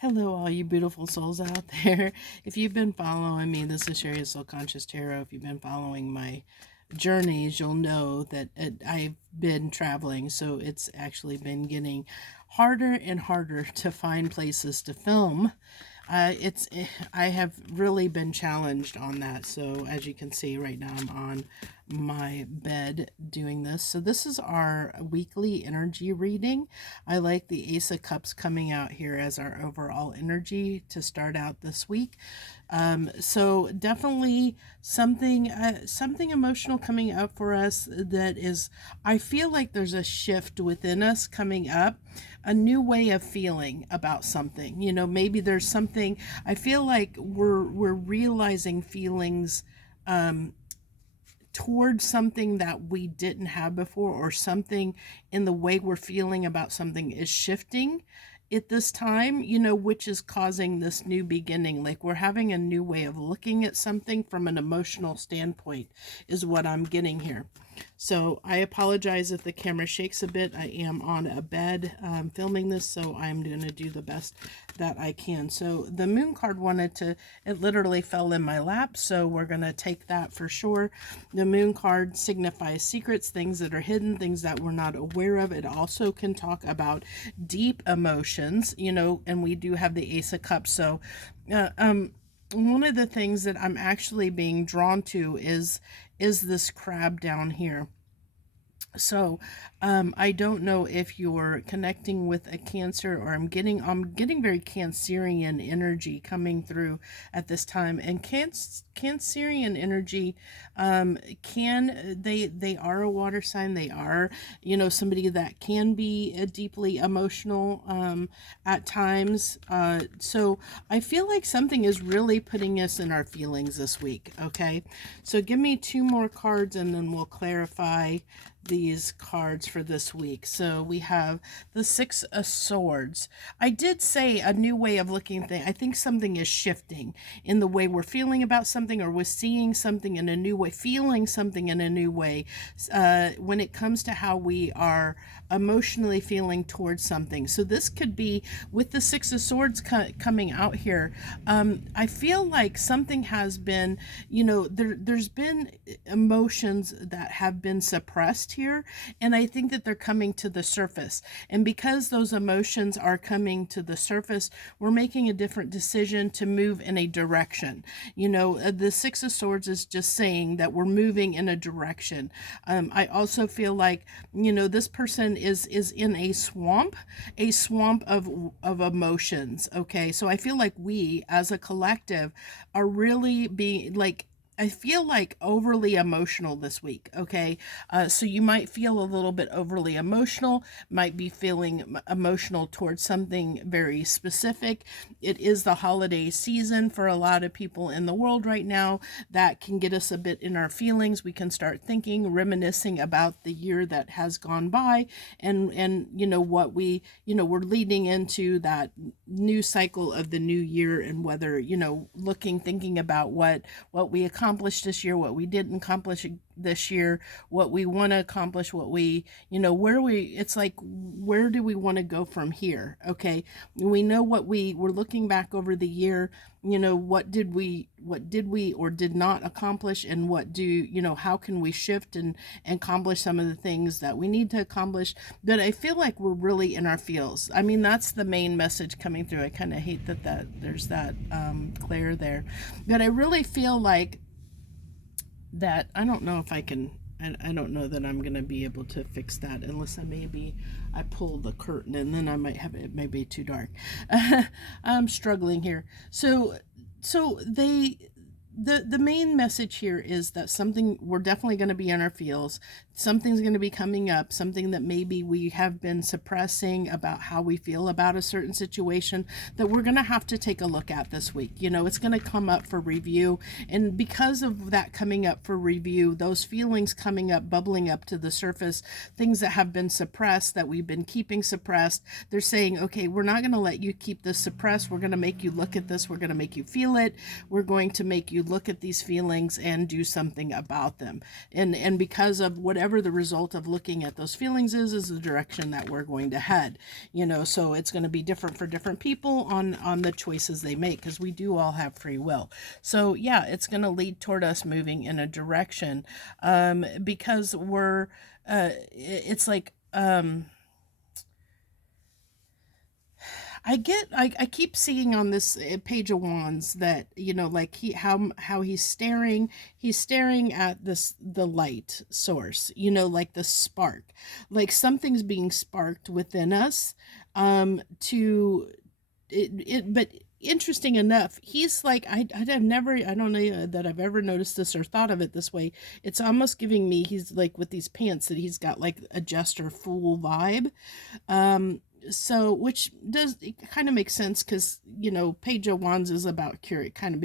Hello, all you beautiful souls out there. If you've been following me, this is Sherry Soul Conscious Tarot. If you've been following my journeys, you'll know that I've been traveling, so it's actually been getting harder and harder to find places to film. I have really been challenged on that. So as you can see right now, I'm on my bed doing this. So this is our weekly energy reading. I like the Ace of Cups coming out here as our overall energy to start out this week. So definitely something emotional coming up for us that is, I feel like there's a shift within us coming up, a new way of feeling about something. Maybe there's something, I feel like we're realizing feelings towards something that we didn't have before, or something in the way we're feeling about something is shifting at this time, which is causing this new beginning. Like we're having a new way of looking at something from an emotional standpoint, is what I'm getting here. So I apologize if the camera shakes a bit. I am on a bed filming this, so I'm going to do the best that I can. So the moon card it literally fell in my lap, so we're going to take that for sure. The moon card signifies secrets, things that are hidden, things that we're not aware of. It also can talk about deep emotions, and we do have the Ace of Cups. So one of the things that I'm actually being drawn to is this crab down here. So I don't know if you're connecting with a Cancer, or I'm getting very Cancerian energy coming through at this time. And Cancerian energy they are a water sign. They are, somebody that can be deeply emotional at times. So I feel like something is really putting us in our feelings this week. Okay, so give me two more cards and then we'll clarify these cards for this week. So we have the Six of Swords. I did say a new way of looking at things. I think something is shifting in the way we're feeling about something, or we're seeing something in a new way, feeling something in a new way. When it comes to how we are emotionally feeling towards something. So this could be with the Six of Swords coming out here. I feel like something has been, there's been emotions that have been suppressed here, and I think that they're coming to the surface. And because those emotions are coming to the surface, we're making a different decision to move in a direction. The Six of Swords is just saying that we're moving in a direction. I also feel like, this person is in a swamp of emotions. Okay, so I feel like we as a collective are really being like, I feel like overly emotional this week. Okay, so you might feel a little bit overly emotional, might be feeling emotional towards something very specific. It is the holiday season for a lot of people in the world right now. That can get us a bit in our feelings. We can start thinking, reminiscing about the year that has gone by, and what we're leading into that new cycle of the new year, and whether thinking about what we accomplished this year, what we didn't accomplish this year, what we want to accomplish, what we it's like, where do we want to go from here? Okay, we know we're looking back over the year. What did we or did not accomplish, and how can we shift and accomplish some of the things that we need to accomplish. But I feel like we're really in our feels. I mean, that's the main message coming through. I kind of hate that there's that glare there, but I really feel like that. I don't know if I can. I don't know that I'm gonna be able to fix that unless I pull the curtain, and then I might have it. May be too dark. I'm struggling here. So the main message here is that something, we're definitely going to be in our feels. Something's going to be coming up, something that maybe we have been suppressing about how we feel about a certain situation, that we're going to have to take a look at this week. It's going to come up for review. And because of that coming up for review, those feelings coming up, bubbling up to the surface, things that have been suppressed, that we've been keeping suppressed, they're saying, okay, we're not going to let you keep this suppressed. We're going to make you look at this. We're going to make you feel it. We're going to make you look at these feelings and do something about them. And because of whatever the result of looking at those feelings is the direction that we're going to head. So it's going to be different for different people on the choices they make, because we do all have free will. So yeah, it's going to lead toward us moving in a direction, because it's like, I keep seeing on this page of wands that, like how he's staring at the light source, like the spark, like something's being sparked within us, to but interesting enough, he's like, I don't know that I've ever noticed this or thought of it this way. It's almost giving me, he's like with these pants that he's got like a jester fool vibe. So which does, it kind of makes sense, because page of wands is about kind of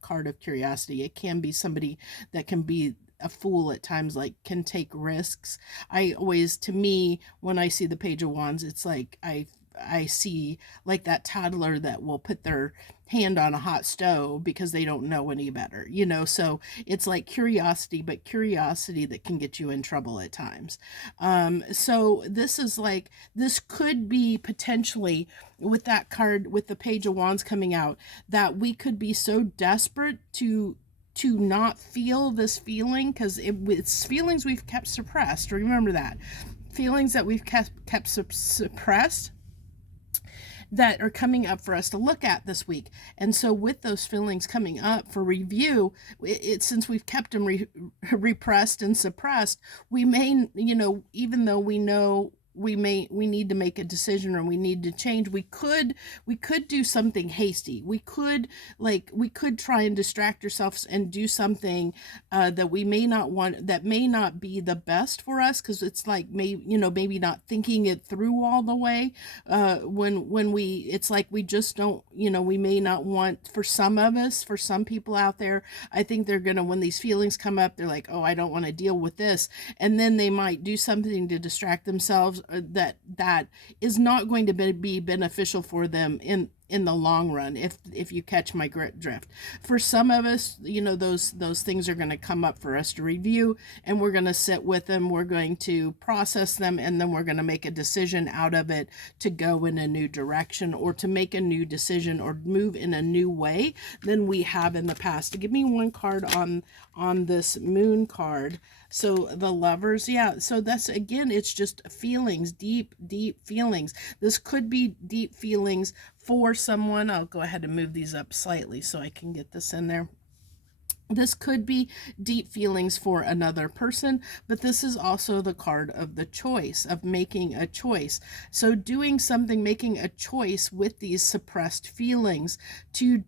card of curiosity. It can be somebody that can be a fool at times, like can take risks. To me, when I see the page of wands, it's like I see like that toddler that will put their hand on a hot stove because they don't know any better, so it's like curiosity, but curiosity that can get you in trouble at times. So this could be potentially, with that card, with the page of wands coming out, that we could be so desperate to not feel this feeling, because it's feelings we've kept suppressed. Remember that. Feelings that we've kept suppressed, that are coming up for us to look at this week. And so with those feelings coming up for review, since we've kept them repressed and suppressed, we may, even though we know we need to make a decision, or we need to change, we could do something hasty. We could try and distract ourselves and do something that we may not want, that may not be the best for us, because it's like maybe not thinking it through all the way. When it's like we just don't, we may not want, for some of us, for some people out there, I think they're gonna, when these feelings come up, they're like, oh, I don't want to deal with this, and then they might do something to distract themselves that is not going to be beneficial for them in the long run, if you catch my drift. For some of us, those things are going to come up for us to review, and we're going to sit with them, we're going to process them, and then we're going to make a decision out of it to go in a new direction, or to make a new decision, or move in a new way than we have in the past. To give me one card on this moon card. So the Lovers, yeah, so that's, again, it's just feelings, deep feelings. This could be deep feelings for someone. I'll go ahead and move these up slightly so I can get this in there. This could be deep feelings for another person, but this is also the card of the choice, of making a choice. So doing something, making a choice with these suppressed feelings to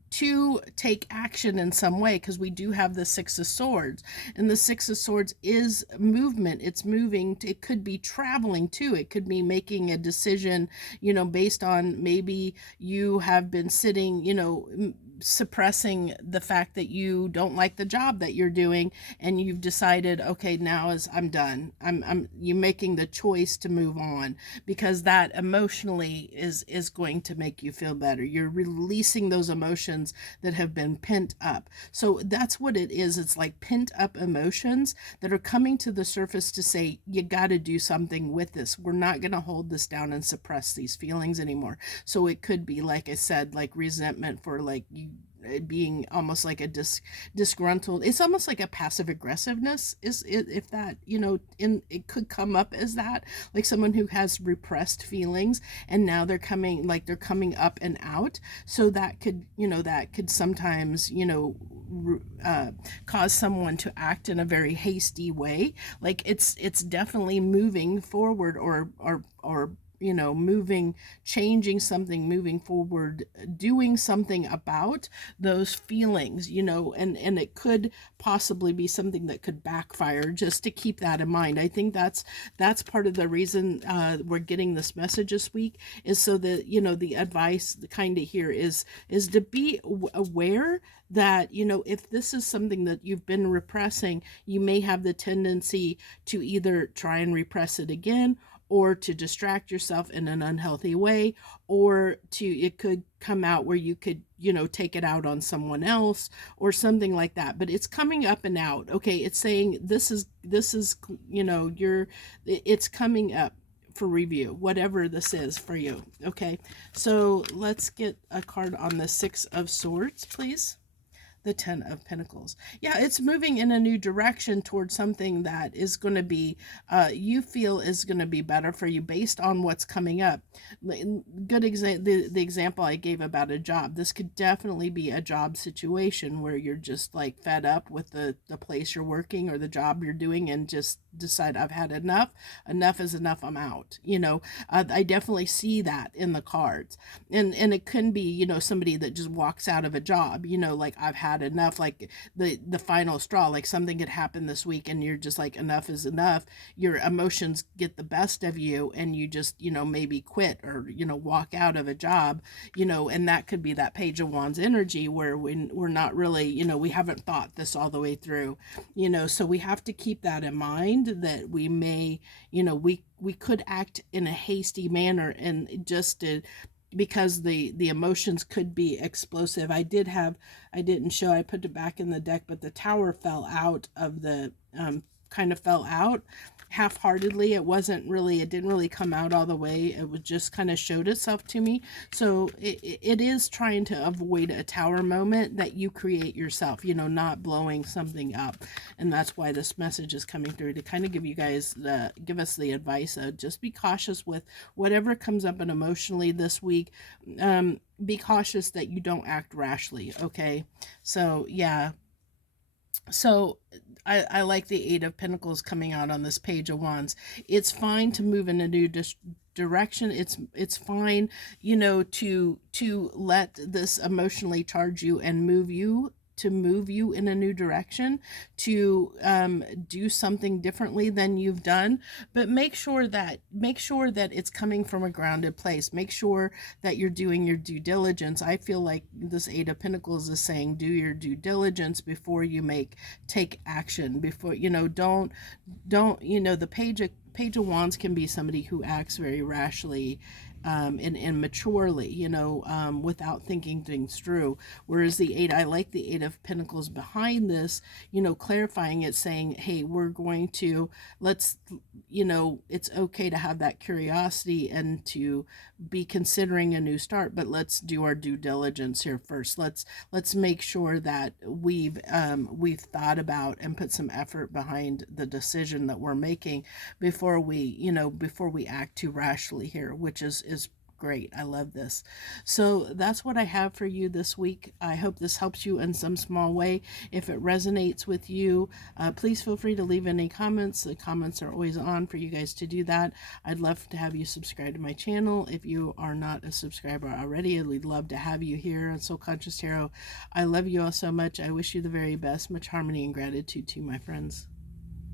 take action in some way, because we do have the Six of Swords, and the Six of Swords is movement. It's moving. It could be traveling too. It could be making a decision, based on, maybe you have been sitting, suppressing the fact that you don't like the job that you're doing, and you've decided, okay, I'm done. You making the choice to move on, because that emotionally is going to make you feel better. You're releasing those emotions that have been pent up. So that's what it is. It's like pent up emotions that are coming to the surface to say, you got to do something with this. We're not going to hold this down and suppress these feelings anymore. So it could be, like I said, like resentment for like you being almost like a disgruntled, it's almost like a passive aggressiveness, is if that, it could come up as that, like someone who has repressed feelings and now they're coming up and out. So that could sometimes cause someone to act in a very hasty way. Like it's definitely moving forward, or changing something, moving forward, doing something about those feelings, and it could possibly be something that could backfire, just to keep that in mind. I think that's part of the reason we're getting this message this week, is so that, the advice kind of here is to be aware that, if this is something that you've been repressing, you may have the tendency to either try and repress it again, or to distract yourself in an unhealthy way, or to, it could come out where you could, take it out on someone else or something like that. But it's coming up and out. Okay, it's saying this is you're, it's coming up for review, whatever this is for you. Okay, so let's get a card on the Six of Swords, please. The Ten of Pentacles. Yeah, it's moving in a new direction towards something that is going to be, you feel is going to be better for you based on what's coming up. Good example, the example I gave about a job. This could definitely be a job situation where you're just like fed up with the place you're working or the job you're doing and just decide I've had enough. Enough is enough. I'm out. I definitely see that in the cards, and it can be somebody that just walks out of a job. Like I've had enough, like the final straw, like something could happen this week and you're just like enough is enough. Your emotions get the best of you and you just maybe quit or walk out of a job, and that could be that Page of Wands energy where we're not really, we haven't thought this all the way through, so we have to keep that in mind, that we may, we could act in a hasty manner and just to, because the emotions could be explosive. I didn't show, I put it back in the deck, but the Tower fell out of the, kind of fell out half-heartedly. It didn't really come out all the way. It was just kind of showed itself to me. So it is trying to avoid a Tower moment that you create yourself, not blowing something up. And that's why this message is coming through, to kind of give us the advice of just be cautious with whatever comes up and emotionally this week. Be cautious that you don't act rashly. Okay. So yeah, so I like the Eight of Pentacles coming out on this Page of Wands. It's fine to move in a new direction. It's fine, to let this emotionally charge you and move you in a new direction, to do something differently than you've done. But make sure that it's coming from a grounded place. Make sure that you're doing your due diligence. I feel like this Eight of Pentacles is saying do your due diligence before you take action. Before don't the Page of Wands can be somebody who acts very rashly, and immaturely, without thinking things through. Whereas I like the Eight of Pentacles behind this, clarifying it, saying, hey, we're going to, it's okay to have that curiosity and to be considering a new start, but let's do our due diligence here first. Let's make sure that we've thought about and put some effort behind the decision that we're making before we act too rashly here, which is great. I love this. So that's what I have for you this week. I hope this helps you in some small way. If it resonates with you, please feel free to leave any comments. The comments are always on for you guys to do that. I'd love to have you subscribe to my channel. If you are not a subscriber already, we'd love to have you here on Soul Conscious Tarot. I love you all so much. I wish you the very best. Much harmony and gratitude to you, my friends.